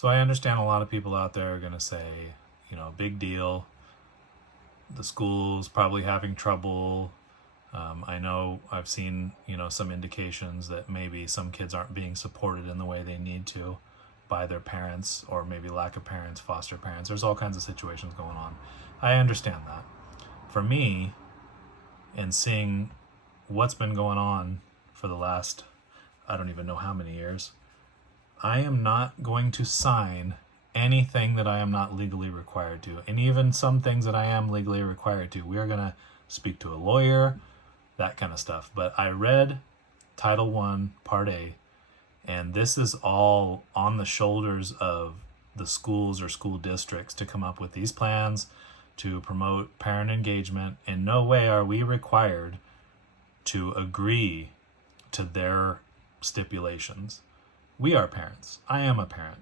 So I understand a lot of people out there are going to say, big deal. The school's probably having trouble. I know I've seen, some indications that maybe some kids aren't being supported in the way they need to by their parents, or maybe lack of parents, foster parents. There's all kinds of situations going on. I understand that. For me, and seeing what's been going on for the last, I don't even know how many years, I am not going to sign anything that I am not legally required to. And even some things that I am legally required to. We are going to speak to a lawyer, that kind of stuff. But I read Title I, Part A, and this is all on the shoulders of the schools or school districts to come up with these plans to promote parent engagement. In no way are we required to agree to their stipulations. We are parents. I am a parent.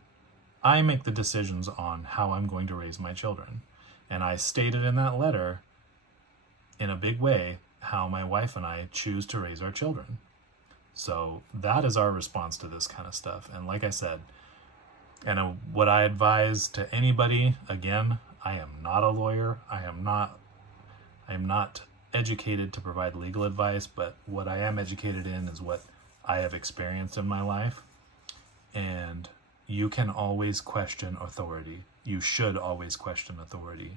I make the decisions on how I'm going to raise my children. And I stated in that letter, in a big way, how my wife and I choose to raise our children. So that is our response to this kind of stuff. And like I said, and what I advise to anybody, again, I am not a lawyer. I am not educated to provide legal advice, but what I am educated in is what I have experienced in my life. And you can always question authority. You should always question authority.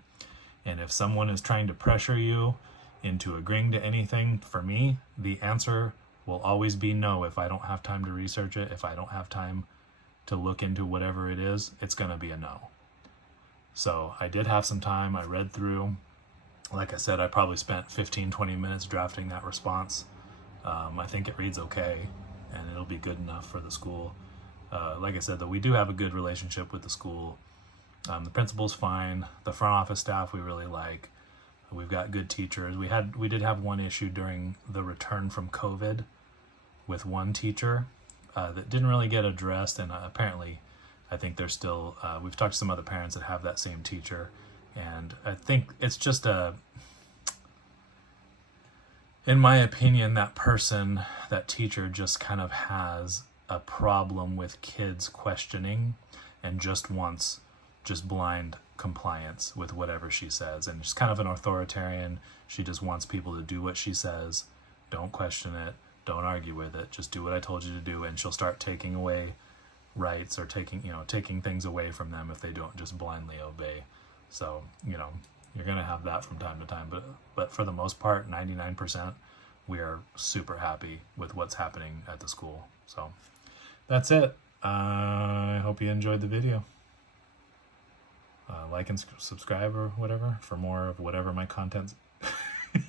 And if someone is trying to pressure you into agreeing to anything, for me, the answer will always be no. If I don't have time to research it, if I don't have time to look into whatever it is, it's going to be a no. So I did have some time. I read through. Like I said, I probably spent 15-20 minutes drafting that response. I think it reads okay, and it'll be good enough for the school. Like I said, though, we do have a good relationship with the school. The principal's fine. The front office staff we really like. We've got good teachers. We did have one issue during the return from COVID with one teacher that didn't really get addressed, and apparently I think there's still, we've talked to some other parents that have that same teacher, and I think it's just in my opinion, that teacher just kind of has a problem with kids questioning and just wants blind compliance with whatever she says, and she's kind of an authoritarian. She just wants people to do what she says. Don't question it, don't argue with it, just do what I told you to do, and she'll start taking away rights or taking things away from them if they don't just blindly obey. So you're gonna have that from time to time, but for the most part, 99%, we are super happy with what's happening at the school. So that's it. I hope you enjoyed the video. Like and subscribe or whatever for more of whatever my content,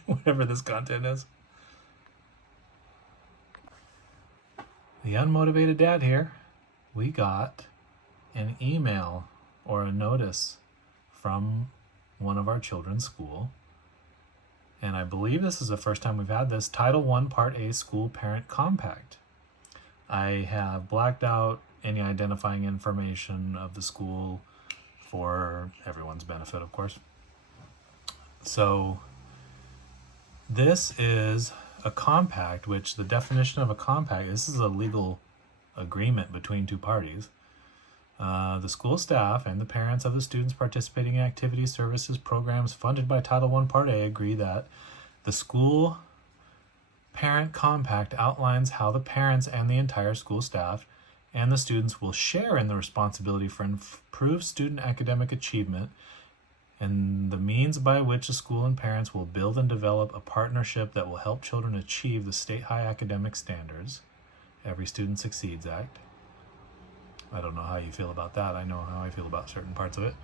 whatever this content is. The Unmotivated Dad here. We got an email or a notice from one of our children's school, and I believe this is the first time we've had this. Title I, Part A, School Parent Compact. I have blacked out any identifying information of the school for everyone's benefit, of course. So this is a compact, which the definition of a compact, this is a legal agreement between two parties. The school staff and the parents of the students participating in activities, services, programs funded by Title I, Part A agree that the school parent compact outlines how the parents and the entire school staff and the students will share in the responsibility for improved student academic achievement, and the means by which the school and parents will build and develop a partnership that will help children achieve the state high academic standards. Every Student Succeeds Act. I don't know how you feel about that. I know how I feel about certain parts of it.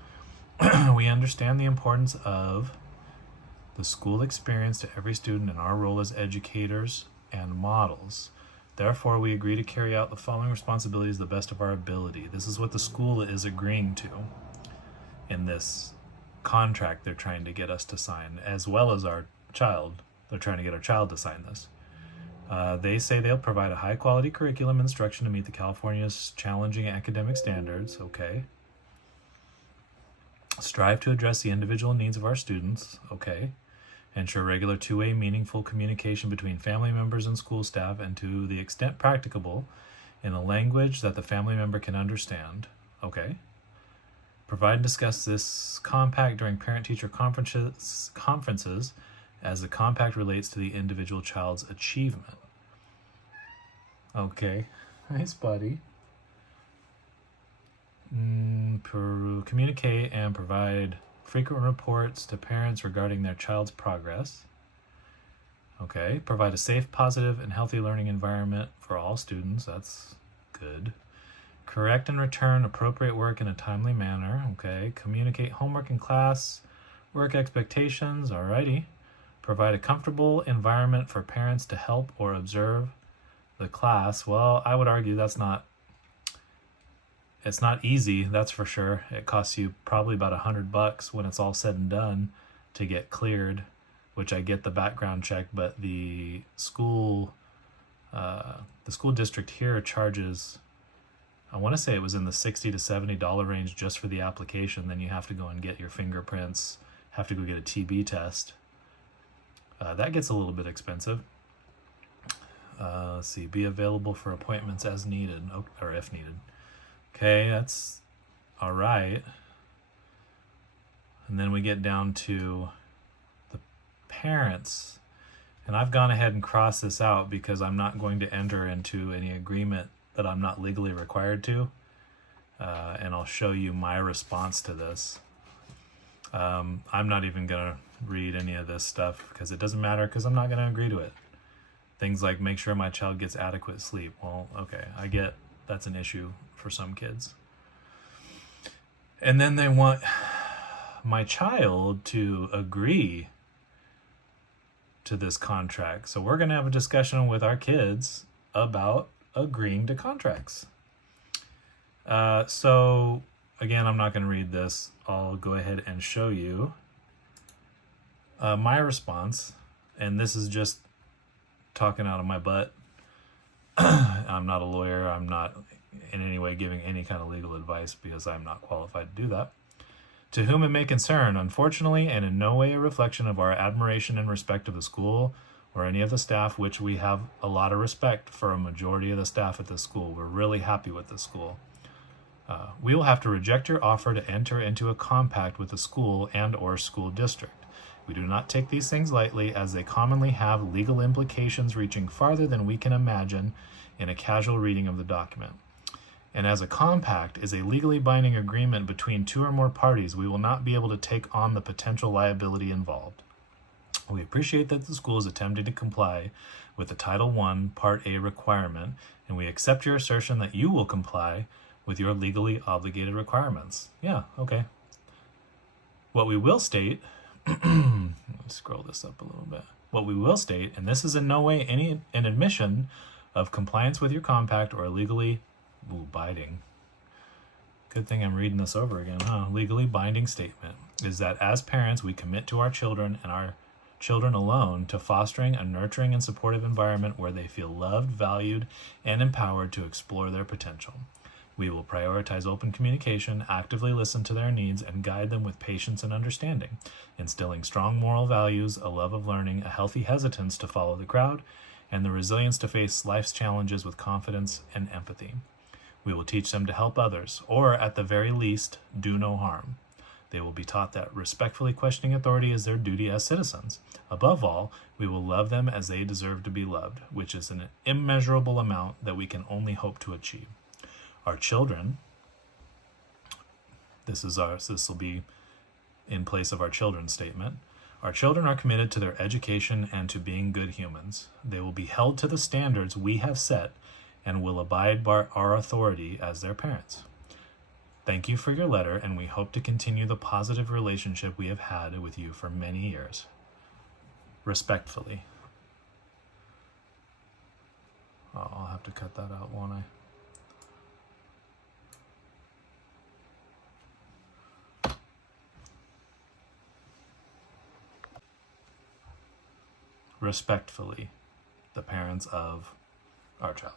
We understand the importance of the school experience to every student and our role as educators and models. Therefore, we agree to carry out the following responsibilities to the best of our ability. This is what the school is agreeing to in this contract they're trying to get us to sign, as well as our child. They're trying to get our child to sign this. They say they'll provide a high-quality curriculum instruction to meet the California's challenging academic standards. Okay. Strive to address the individual needs of our students. Okay. Ensure regular two-way meaningful communication between family members and school staff, and to the extent practicable, in a language that the family member can understand. Okay. Provide and discuss this compact during parent-teacher conferences as the compact relates to the individual child's achievement. Okay. Nice, buddy. Communicate and provide frequent reports to parents regarding their child's progress. Okay. Provide a safe, positive, and healthy learning environment for all students. That's good. Correct and return appropriate work in a timely manner. Okay. Communicate homework in class, work expectations. Alrighty. Provide a comfortable environment for parents to help or observe the class. Well, I would argue it's not easy, that's for sure. It costs you probably about $100 when it's all said and done to get cleared, which I get the background check, but the school district here charges, I want to say it was in the $60 to $70 range just for the application. Then you have to go and get your fingerprints, have to go get a TB test. That gets a little bit expensive. Let's see, be available for appointments as needed, or if needed. Okay, that's all right. And then we get down to the parents. And I've gone ahead and crossed this out because I'm not going to enter into any agreement that I'm not legally required to. And I'll show you my response to this. I'm not even going to read any of this stuff because it doesn't matter, because I'm not going to agree to it. Things like make sure my child gets adequate sleep. Well, okay, I get that's an issue for some kids. And then they want my child to agree to this contract. So we're going to have a discussion with our kids about agreeing to contracts. So again, I'm not going to read this. I'll go ahead and show you my response. And this is just talking out of my butt. I'm not a lawyer. I'm not in any way giving any kind of legal advice because I'm not qualified to do that. To whom it may concern, unfortunately, and in no way a reflection of our admiration and respect of the school or any of the staff, which we have a lot of respect for a majority of the staff at this school. We're really happy with this school. We will have to reject your offer to enter into a compact with the school and or school district. We do not take these things lightly, as they commonly have legal implications reaching farther than we can imagine in a casual reading of the document. And as a compact is a legally binding agreement between two or more parties, we will not be able to take on the potential liability involved. We appreciate that the school is attempting to comply with the Title I, Part A requirement, and we accept your assertion that you will comply with your legally obligated requirements. Yeah, okay. What we will state, let's scroll this up a little bit. What we will state, and this is in no way an admission of compliance with your compact or legally binding. Good thing I'm reading this over again, huh? Legally binding statement is that as parents, we commit to our children and our children alone to fostering a nurturing and supportive environment where they feel loved, valued, and empowered to explore their potential. We will prioritize open communication, actively listen to their needs, and guide them with patience and understanding, instilling strong moral values, a love of learning, a healthy hesitance to follow the crowd, and the resilience to face life's challenges with confidence and empathy. We will teach them to help others, or at the very least, do no harm. They will be taught that respectfully questioning authority is their duty as citizens. Above all, we will love them as they deserve to be loved, which is an immeasurable amount that we can only hope to achieve. Our children, this will be in place of our children's statement. Our children are committed to their education and to being good humans. They will be held to the standards we have set and will abide by our authority as their parents. Thank you for your letter, and we hope to continue the positive relationship we have had with you for many years. Respectfully. Oh, I'll have to cut that out, won't I? Respectfully, the parents of our child.